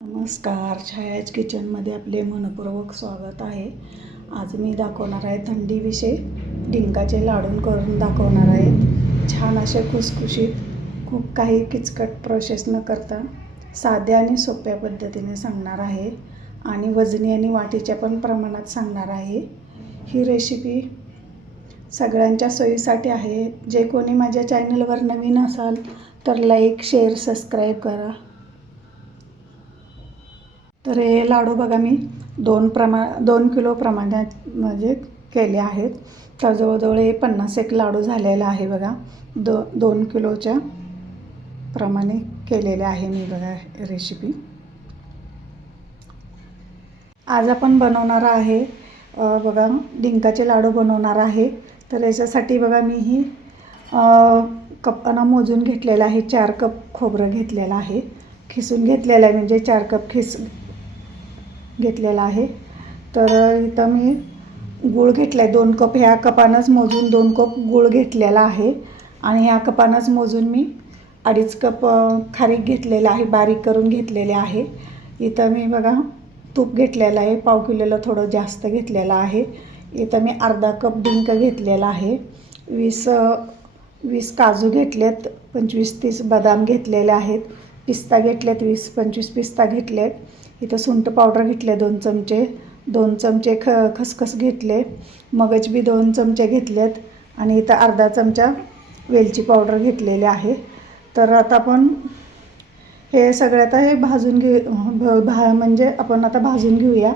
नमस्कार, छायाज किचनमध्ये आपले मनपूर्वक स्वागत आहे. आज मी दाखवणार आहे थंडीविषयी डिंकाचे लाडू करून दाखवणार आहे. छान असे खुसखुशीत, खूप काही किचकट प्रोसेस न करता साध्या आणि सोप्या पद्धतीने सांगणार आहे आणि वजनी आणि वाटीच्या पण प्रमाणात सांगणार आहे. ही रेसिपी सगळ्यांच्या सोयीसाठी आहे. जे कोणी माझ्या चॅनलवर नवीन असाल तर लाईक, शेअर, सबस्क्राईब करा. तर हे लाडू बघा मी 2 किलो प्रमाणात म्हणजे केले आहेत. तर जवळजवळ हे 50 लाडू झालेला आहे बघा. 2 किलोच्या प्रमाणे केलेले आहे मी बघा रेसिपी. आज आपण बनवणार आहे बघा डिंकाचे लाडू बनवणार आहे. तर याच्यासाठी बघा मी ही कपानं मोजून घेतलेला आहे. 4 कप खोबरं घेतलेलं आहे, खिसून घेतलेलं आहे, म्हणजे 4 कप घेतलेला आहे. तर इथं मी गूळ घेतला आहे 2 कप. ह्या कपानंच मोजून 2 कप गूळ घेतलेला आहे आणि ह्या कपानंच मोजून मी 2.5 कप खारीक घेतलेला आहे, बारीक करून घेतलेले आहे. इथं मी बघा तूप घेतलेलं आहे, पाव किलोला थोडं जास्त घेतलेलं आहे. इथं मी अर्धा कप डिंक घेतलेला आहे, 20 काजू घेतलेत, 25-30 बदाम घेतलेले आहेत, पिस्ता घेतलेत, 20-25 पिस्ता घेतलेत. इथं सुंठ पावडर घेतले 2 चमचे, 2 चमचे खसखस घेतले, मगज बी 2 चमचे घेतलेत आणि इथं अर्धा चमचा वेलची पावडर घेतलेली आहे. तर आता आपण हे सगळं आता हे भाजून म्हणजे आपण आता भाजून घेऊया.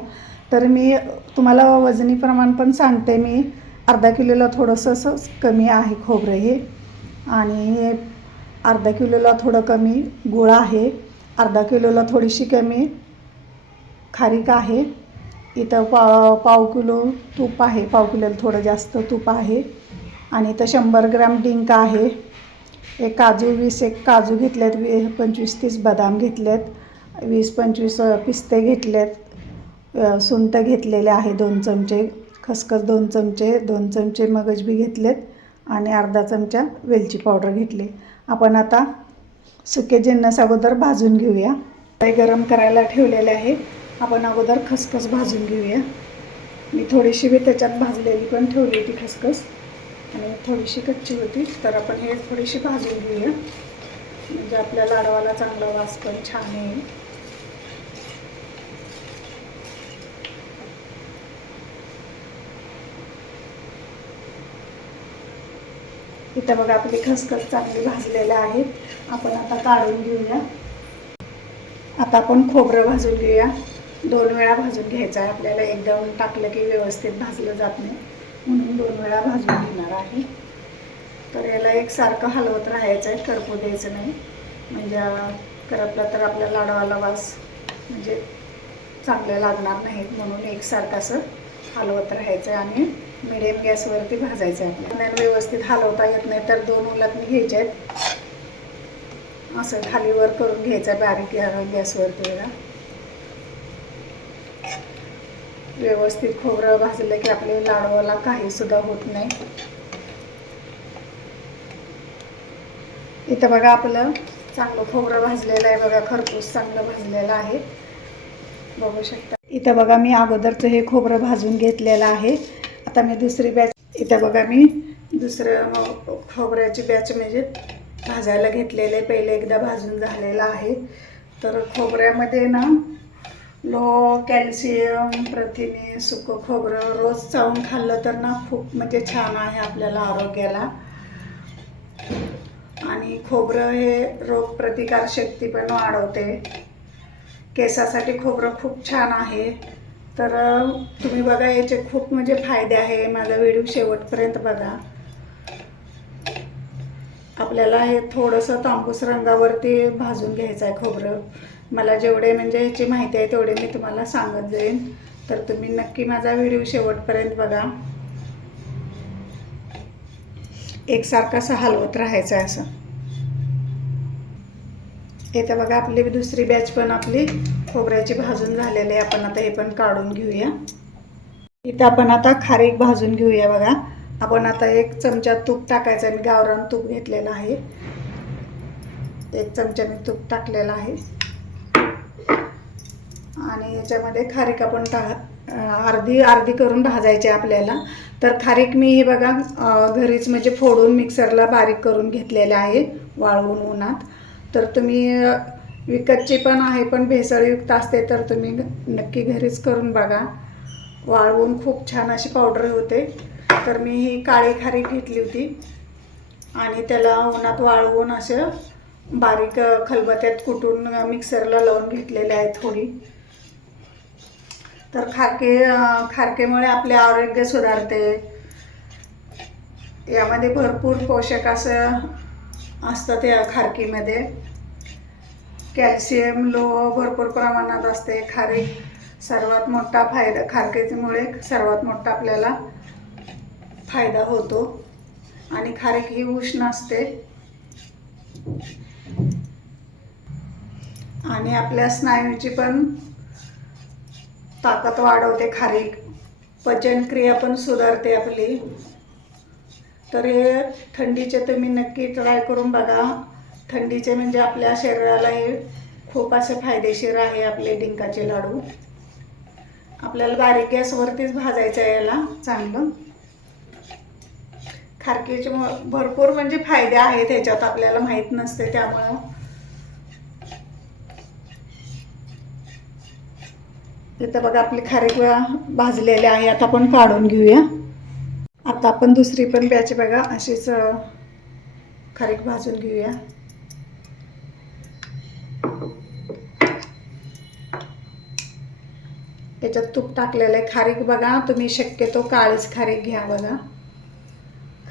तर मी तुम्हाला वजनी प्रमाण पण सांगते. मी अर्धा किलोला थोडंसं कमी आहे खोबरं हे, आणि हे अर्धा किलोला थोडं कमी गूळ आहे, अर्धा किलोला थोडीशी कमी खारीक आहे. इथं पाव किलो तूप आहे, पाव किलोला थोडं जास्त तूप आहे. आणि इथं 100 ग्रॅम डिंक आहे. एक काजू 20 काजू घेतलेत, 25-30 बदाम घेतलेत, 20-25 पिस्ते घेतलेत, सुंठ घेतलेले आहे 2 चमचे, खसखस 2 चमचे, 2 चमचे मगज बी घेतलेत आणि अर्धा चमचा वेलची पावडर घेतली. आपण आता सुके जिन्नस अगोदर भाजून घेऊया. गरम करायला ठेवलेले आहे. आपण अगोदर खसखस भाजून घेऊया. मी थोडीशी बी त्याच्यात भाजलेली पण ठेवली होती खसखस, आणि थोडीशी कच्ची होती. तर आपण हे थोडीशी भाजून घेऊया, म्हणजे आपल्या लाडवाला चांगला वास पण छान येईल. इथं बघा आपली खसखस चांगली भाजलेली आहे. आपण आता काढून घेऊया. आता आपण खोबरं भाजून घेऊया. 2 वेळा भाजून घ्यायचं आहे आपल्याला. एकदम टाकलं की व्यवस्थित भाजलं जात नाही, म्हणून 2 वेळा भाजून घेणार आहे. तर याला एकसारखं हलवत राहायचं आहे, करपू द्यायचं नाही, म्हणजे करपलं तर आपल्या लाडवाला वास म्हणजे चांगले लागणार नाहीत. म्हणून एकसारखं असं हलवत राहायचं आहे आणि मिडियम गॅसवरती भाजायचं आहे. आपल्याला व्यवस्थित हलवता येत नाही तर 2 उलटणी घ्यायचे आहेत, असं खालीवर करून घ्यायचं बारीक गॅसवरती बघा. व्यवस्थित खोबरं भाजलं की आपल्या लाडवाला काही सुद्धा होत नाही. इथं बघा आपलं चांगलं खोबरं भाजलेलं आहे बघा, खरपूस चांगलं भाजलेलं आहे, बघू शकता. इथं बघा मी अगोदरचं हे खोबरं भाजून घेतलेलं आहे. आता मी दुसरी बॅच, इथं बघा मी दुसरं खोबऱ्याची बॅच म्हणजे भाजायला घेतलेले. पहिले एकदा भाजून झालेलं आहे. तर खोबऱ्यामध्ये ना लो कॅल्शियम, प्रथिने, सुकं खोबरं रोज चावून खाल्लं तर ना खूप म्हणजे छान आहे आपल्याला आरोग्याला. आणि खोबरं हे रोगप्रतिकारशक्ती पण वाढवते. केसासाठी खोबरं खूप छान आहे. तर तुम्ही बघा याचे खूप म्हणजे फायदे आहे. माझा व्हिडिओ शेवटपर्यंत बघा. आपल्याला हे थोडंसं तांबूस रंगावरती भाजून घ्यायचं आहे खोबरं. मला जेवढे म्हणजे याची माहिती आहे तेवढे मी तुम्हाला सांगत जाईन, तर तुम्ही नक्की माझा व्हिडिओ शेवटपर्यंत बघा. एकसारखं असं हलवत राहायचं आहे असं. इथं बघा आपली दुसरी बॅच पण आपली खोबऱ्याची भाजून झालेली आहे. आपण आता हे पण काढून घेऊया. इथं आपण आता खारीक भाजून घेऊया बघा. आपण आता 1 चमचा तूप टाकायचं आहे. मी गावरान तूप घेतलेलं आहे, 1 चमचा मी तूप टाकलेलं आहे. आणि याच्यामध्ये खारीक आपण अर्धी अर्धी करून भाजायचे आपल्याला. तर खारीक मी हे बघा घरीच म्हणजे फोडून मिक्सरला बारीक करून घेतलेले आहे वाळवून उन्हात. तर तुम्ही विकतची पण आहे पण भेसळयुक्त असते, तर तुम्ही नक्की घरीच करून बघा. वाळवून खूप छान अशी पावडर होते. तर मी ही काळी खारीक घेतली होती आणि त्याला उन्हात वाळवून असं बारीक खलबत्त्यात कुटून मिक्सरला लावून घेतलेले आहे थोडी. तर खारकेमुळे आपले आरोग्य सुधारते. यामध्ये भरपूर पोषक असं असतं त्या खारकीमध्ये. कॅल्शियम लोह भरपूर प्रमाणात असते. खारीक सर्वात मोठा फायदा, खारकेमुळे सर्वात मोठा आपल्याला फायदा होतो. आणि खारीक ही उष्ण असते आणि आपल्या स्नायूची पण ताकद वाढवते खारीक. पचनक्रिया पण सुधारते आपली. तर हे थंडीचे तुम्ही नक्की ट्राय करून बघा. थंडीचे म्हणजे आपल्या शरीराला हे खूप असे फायदेशीर आहे आपले डिंकाचे लाडू. आपल्याला बारीक गॅसवरतीच भाजायचं आहे याला चांगलं. खारकीचे भरपूर म्हणजे फायदे आहेत ह्याच्यात, आपल्याला माहीत नसते. त्यामुळं इथं बघा आपली खारीक भाजलेली आहे. आता आपण काढून घेऊया. आता आपण दुसरी पण बॅच बघा अशीच खारीक भाजून घेऊया. याच्यात तूप टाकलेलं आहे. खारीक बघा तुम्ही शक्यतो काळीच खारीक घ्या बघा.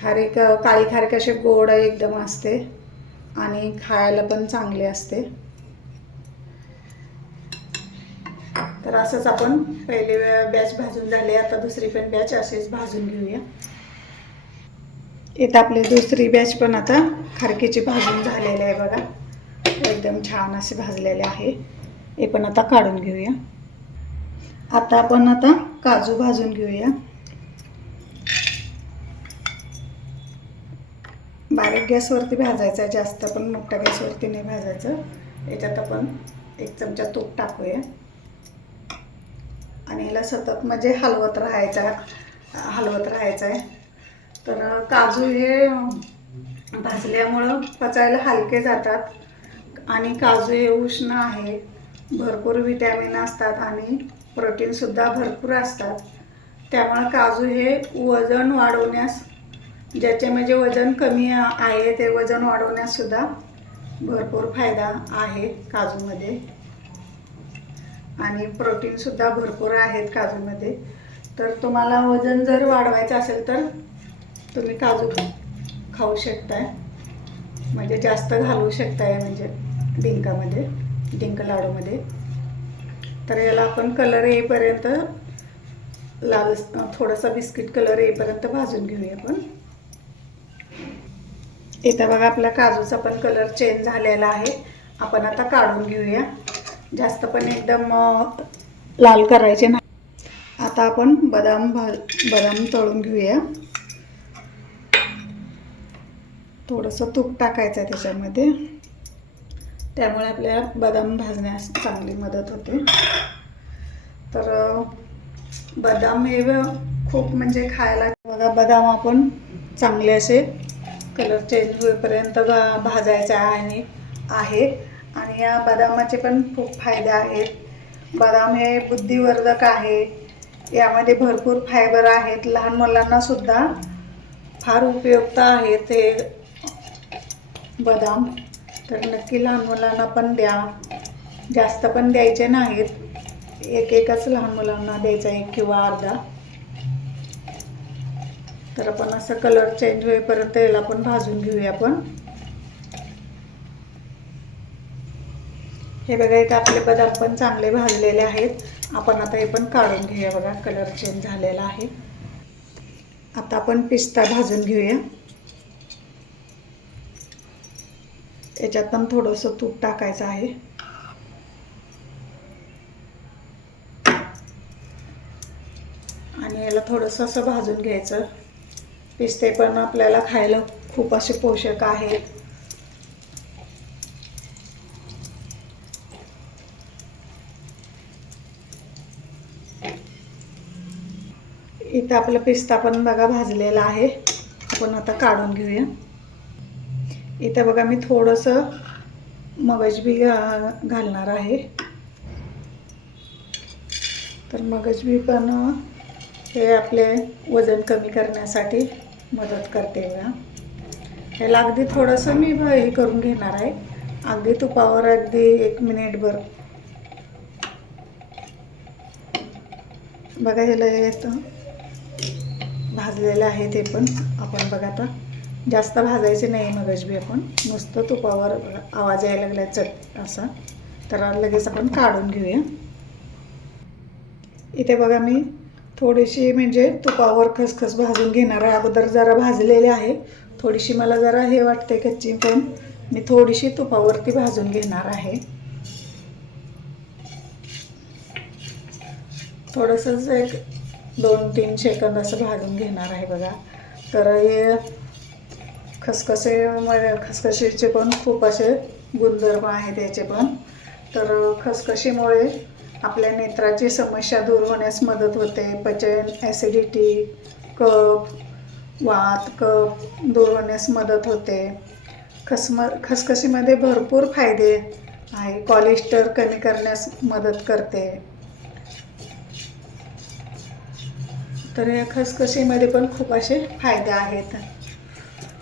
खारीक काळी खारीक अशी गोड एकदम असते आणि खायला पण चांगली असते. तर असंच आपण पहिली बॅच भाजून झाली. आता दुसरी पण बॅच अशीच भाजून घेऊया. इथं आपली दुसरी बॅच पण आता खारकीची भाजून झालेली आहे बघा. एकदम छान असे भाजलेले आहे. हे पण आता काढून घेऊया. आता आपण काजू भाजून घेऊया. बारीक गॅसवरती भाजायचं आहे, जास्त पण मोठ्या गॅसवरती नाही भाजायचं. याच्यात आपण 1 चमचा तूप टाकूया आणि याला सतत म्हणजे हलवत राहायचं आहे. तर काजू हे भाजल्यामुळं पचायला हलके जातात आणि काजू हे उष्ण आहे. भरपूर विटॅमिन असतात आणि प्रोटीनसुद्धा भरपूर असतात. त्यामुळे काजू हे वजन वाढवण्यास, ज्याचे म्हणजे वजन कमी आहे ते वजन वाढवण्याससुद्धा भरपूर फायदा आहे काजूमध्ये. आणि प्रोटीनसुद्धा भरपूर आहेत काजूमध्ये. तर तुम्हाला वजन जर वाढवायचं असेल तर तुम्ही काजू खाऊ शकताय, म्हणजे जास्त घालू शकताय म्हणजे डिंक लाडूमध्ये. तर याला आपण कलर येईपर्यंत, लाल थोडासा बिस्किट कलर येईपर्यंत भाजून घेऊया आपण. इथं बघा आपला काजूचा पण कलर चेंज झालेला आहे. आपण आता काढून घेऊया. जास्त पण एकदम लाल करायचे नाही. आता आपण बदाम तळून घेऊया. थोडंसं तूप टाकायचं आहे त्याच्यामध्ये, त्यामुळे आपल्याला बदाम भाजण्यास चांगली मदत होते. तर बदाम हे खूप म्हणजे खायला बघा. बदाम आपण चांगले असे कलर चेंज होईपर्यंत भाजायचा आहे. आणि या बदामाचे पण खूप फायदे आहेत. बदाम हे बुद्धिवर्धक आहे. यामध्ये भरपूर फायबर आहेत. लहान मुलांना सुद्धा फार उपयुक्त आहेत हे बदाम. तर नक्की लहान मुलांना पण द्या. जास्त पण द्यायचे नाहीत, एकच लहान मुलांना द्यायचा, 1 किंवा अर्धा. तर आपण असं कलर चेंज होईपर्यंत याला आपण भाजून घेऊया आपण. हे बघा इथं आपले बदाम पण चांगले भाजलेले आहेत. आपण आता हे पण काढून घेऊया. बघा कलर चेंज झालेला आहे. आता आपण पिस्ता भाजून घेऊया. याच्यात पण थोडंसं तूप टाकायचं आहे. आणि याला थोडंसं असं भाजून घ्यायचं. पिस्ते पण आपल्याला खायला खूप असे पोषक आहेत. इथं आपला पिस्ता पण बघा भाजलेला आहे, आपण आता काढून घेऊया. इथं बघा मी थोडंसं मगज बी घालणार आहे. तर मगज बी पण हे आपले वजन कमी करण्यासाठी मदत करते बघा. ह्याला अगदी थोडंसं मी हे करून घेणार आहे, अगदी तुपावर अगदी 1 मिनिटभर. बघा ह्याला येतं भाजलेलं आहे ते पण आपण बघा आता जास्त भाजायचे नाही मगज बी, आपण नुसतं तुपावर आवाज यायला लागला चट असा, तर लगेच आपण काढून घेऊया. इथे बघा मी थोडीशी म्हणजे तुपावर खसखस भाजून घेणार आहे. अगोदर जरा भाजलेले आहे, थोडीशी मला जरा हे वाटते कच्ची, पण मी थोडीशी तुपावरती भाजून घेणार आहे. थोडंसंच एक 2-3 सेकंद असं भाजून घेणार आहे बघा. तर हे खसखशीचे पण खूप असे गुणधर्म आहेत याचे पण. तर खसखशीमुळे आपल्या नेत्राची समस्या दूर होण्यास मदत होते. पचन, ॲसिडिटी, वात, कफ दूर होण्यास मदत होते. खसखशीमध्ये भरपूर फायदे आहे. कोलेस्ट्रॉल कमी करण्यास मदत करते. तर या खसखशीमध्ये पण खूप असे फायदे आहेत.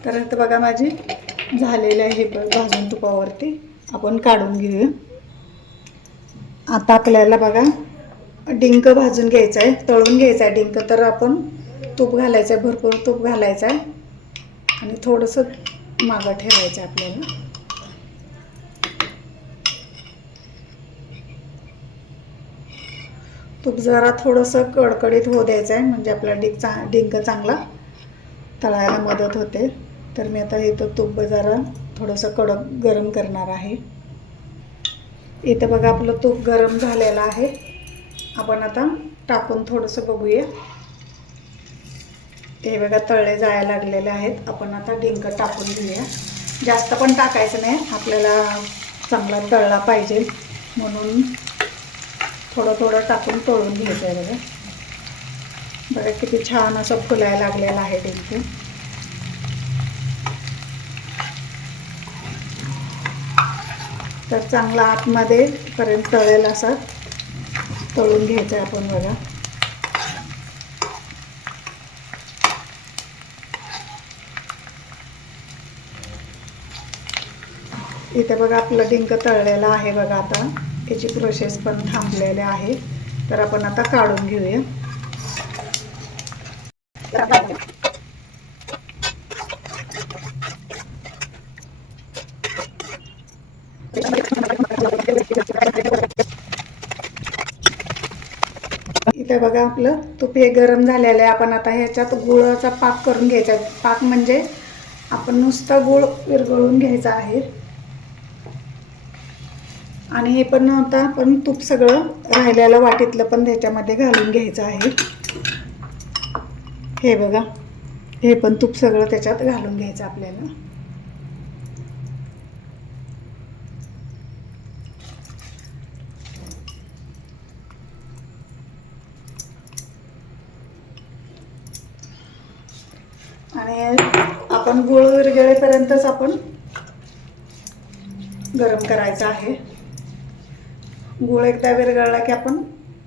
तर आता बघा माझी झालेली आहे भाजून तुपावरती, आपण काढून घेऊया. आता आपल्याला बघा डिंक भाजून घ्यायचा आहे, तळून घ्यायचा आहे डिंक. तर आपण तूप घालायचं आहे, भरपूर तूप घालायचं आहे आणि थोडंसं मागं ठेवायचं आहे आपल्याला. तूप जरा थोडंसं कडकडीत होऊ द्यायचं आहे, म्हणजे आपला डिंक चांगला तळायला मदत होते. तर मी आता इथं तूप जरा थोडंसं कडक गरम करणार आहे. इथं बघा आपलं तूप गरम झालेलं आहे, आपण आता टाकून थोडंसं बघूया. हे बघा तळले जायला लागलेले आहेत. आपण आता डिंक टाकून घेऊया. जास्त पण टाकायचं नाही, आपल्याला चांगला तळला पाहिजे म्हणून थोडं थोडं टाकून तळून घ्यायचं आहे बघा. बघा किती छान असं फुलायला लागलेलं आहे डिंक. तर चांगला आतमध्ये पर्यंत तळेल असं तळून घ्यायचं आहे आपण बघा. इथे बघा आपलं डिंक तळलेलं आहे बघा. आता याची प्रोसेस पण थांबलेली आहे, तर आपण आता काढून घेऊया. इथे बघा आपलं तूप हे गरम झालेलं आहे. आपण आता ह्याच्यात गुळाचा पाक करून घ्यायचा. पाक म्हणजे आपण नुसता गुळ विरघळून घ्यायचा आहे. आणि हे पण आता आपण तूप सगळं राहिलेलं वाटीतलं पण त्याच्यामध्ये घालून घ्यायचं आहे. हे बघा, हे पण तूप सगळं त्याच्यात घालून घ्यायचं आपल्याला. आणि आपण गुळ विरघळेपर्यंतच आपण गरम करायचा आहे. गुळ एकदा विरघळला की आपण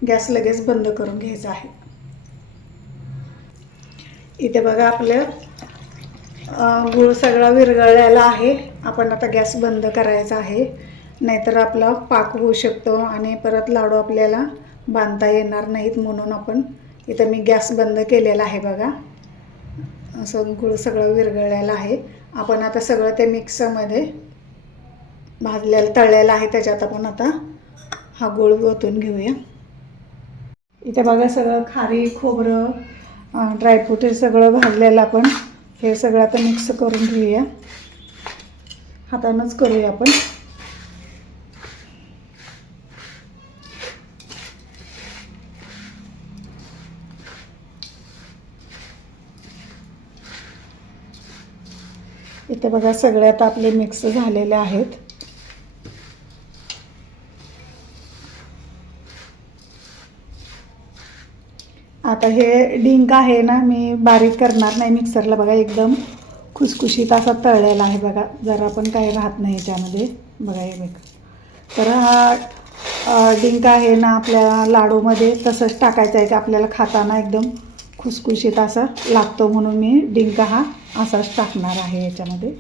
गॅस लगेच बंद करून घ्यायचा आहे. इथे बघा आपलं गुळ सगळा विरघळलेला आहे. आपण आता गॅस बंद करायचा आहे, नाहीतर आपला पाक होऊ शकतो आणि परत लाडू आपल्याला बांधता येणार नाहीत. म्हणून आपण इथं मी गॅस बंद केलेला आहे बघा. असं गुळ सगळं विरघळलेलं आहे. आपण आता सगळं ते मिक्समध्ये भाजलेलं तळलेलं आहे, त्याच्यात आपण आता हा गुळ ओतून घेऊया. इथे बघा सगळं खारी, खोबरं, ड्रायफ्रूट हे सगळं भाजलेलं आपण हे सगळं आता मिक्स करून घेऊया. हातानंच करूया आपण. इथे बघा सगळे आता आपले मिक्स झालेले आहेत. आता हे डिंक आहे ना, मी बारीक करणार नाही मिक्सरला. बघा एकदम खुसखुशीत असा तळलेला आहे बघा, जरा पण काही राहत नाही याच्यामध्ये. बघा हे बघा. तर हा डिंक आहे ना आपल्या लाडूमध्ये तसंच टाकायचं आहे की आपल्याला खाताना एकदम खुसखुशीत असा लागतो, म्हणून मी डिंक हा असाच टाकणार आहे याच्यामध्ये.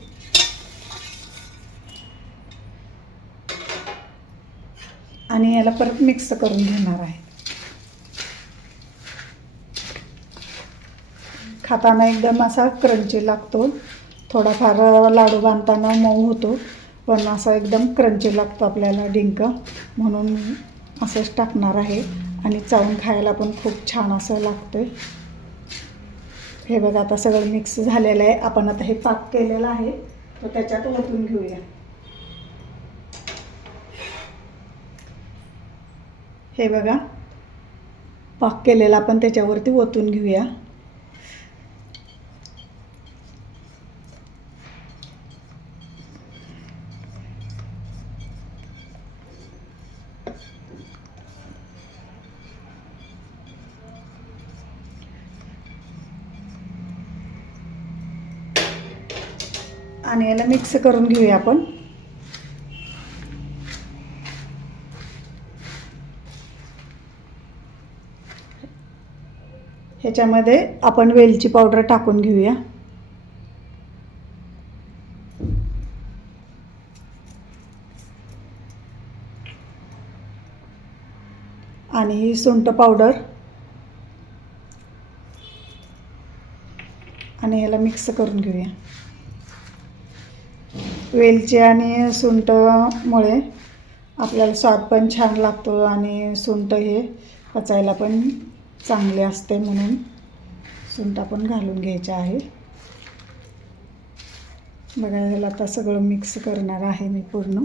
आणि याला परत मिक्स करून घेणार आहे. खाताना एकदम असा क्रंची लागतो. थोडाफार लाडू बांधताना मऊ होतो, पण असा एकदम क्रंची लागतो आपल्याला डिंक, म्हणून असंच टाकणार आहे. आणि चावून खायला पण खूप छान असं लागतं. हे बघा आता सगळं मिक्स झालेलं आहे. आपण आता हे पाक केलेलं आहे तो त्याच्यात ओतून घेऊया. हे बघा पाक केलेला आपण त्याच्यावरती ओतून घेऊया. आणि याला मिक्स करून घेऊया आपण. ह्याच्यामध्ये आपण वेलची पावडर टाकून घेऊया. आणि सुंठ पावडर, आणि याला मिक्स करून घेऊया. वेलची आणि सुंठमुळे आपल्याला स्वाद पण छान लागतो आणि सुंठ हे पचायला पण चांगले असते, म्हणून सुंठ पण घालून घ्यायचे आहे. बघा याला आता सगळं मिक्स करणार आहे मी पूर्ण.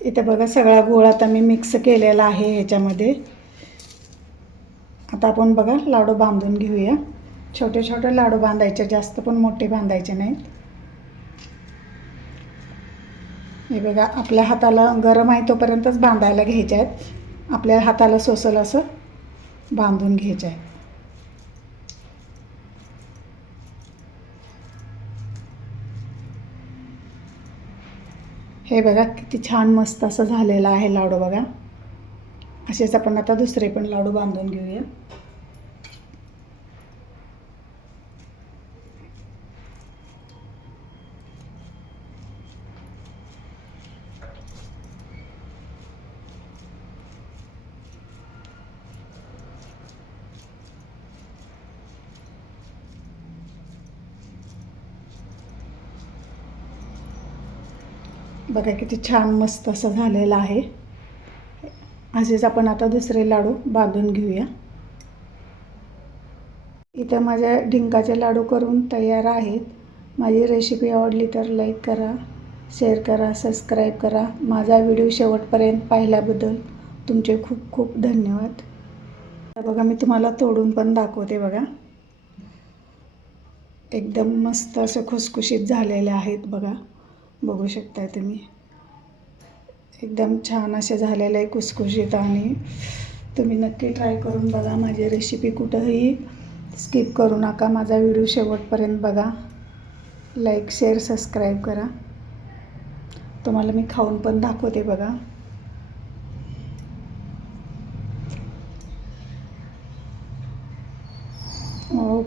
इथे बघा सगळा गोळा आता मी मिक्स केलेला आहे ह्याच्यामध्ये. आता आपण बघा लाडू बांधून घेऊया. छोटे छोटे लाडू बांधायचे, जास्त पण मोठे बांधायचे नाहीत. हे बघा आपल्या हाताला गरम आहे तोपर्यंतच बांधायला घ्यायचे आहेत. आपल्या हाताला सोसल असं बांधून घ्यायचं आहे. हे बघा किती छान मस्त असं झालेलं आहे लाडू. बघा असेच आपण आता दुसरे पण लाडू बांधून घेऊया. बघा किती छान मस्त असं झालेलं आहे. असेच आपण आता दुसरे लाडू बांधून घेऊया. इथं माझ्या डिंकाचे लाडू करून तयार आहेत. माझी रेसिपी आवडली तर लाईक करा, शेअर करा, सबस्क्राईब करा. माझा व्हिडिओ शेवटपर्यंत पाहिल्याबद्दल तुमचे खूप खूप धन्यवाद. बघा मी तुम्हाला तोडून पण दाखवते. बघा एकदम मस्त असं खुसखुशीत झालेले आहेत. बघा बघू शकताय तुम्ही, एकदम छान असे झालेले आहे खुसखुशीत. आणि तुम्ही नक्की ट्राय करून बघा. माझी रेसिपी कुठंही स्किप करू नका. माझा व्हिडिओ शेवटपर्यंत बघा. लाईक शेअर सबस्क्राईब करा. तुम्हाला मी खाऊन पण दाखवते. बघा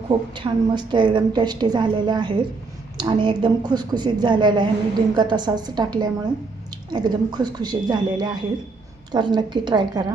खूप छान मस्त एकदम टेस्टी झालेले आहेत आणि एकदम खुसखुशीत झालेलं आहे. मी डिंक तसाच टाकल्यामुळे एकदम खुसखुशीत झालेले आहेत. तर नक्की ट्राय करा.